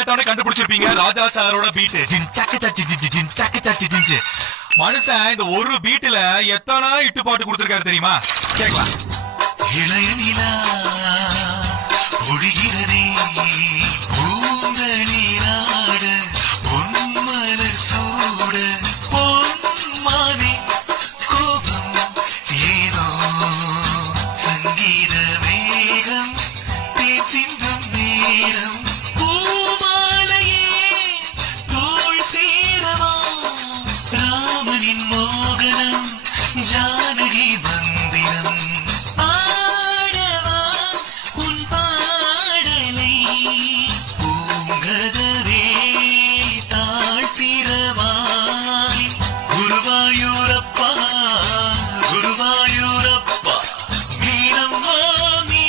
கேட்டவனே கண்டுபிடிச்சிருப்பீங்க. ராஜா சாரோட பீட் மனுஷன் இந்த ஒரு பீட்ல எத்தனை இட்டு பாட்டு கொடுத்திருக்காரு தெரியுமா? கேக்கலாம். இளைய நிலா ஒழிகிறதே பூந்தளிராட பொன்மலர் சூட பொன்மானே கோபம் ஏதோ சங்கீத வேகம் பேசிந்தும் நேரம்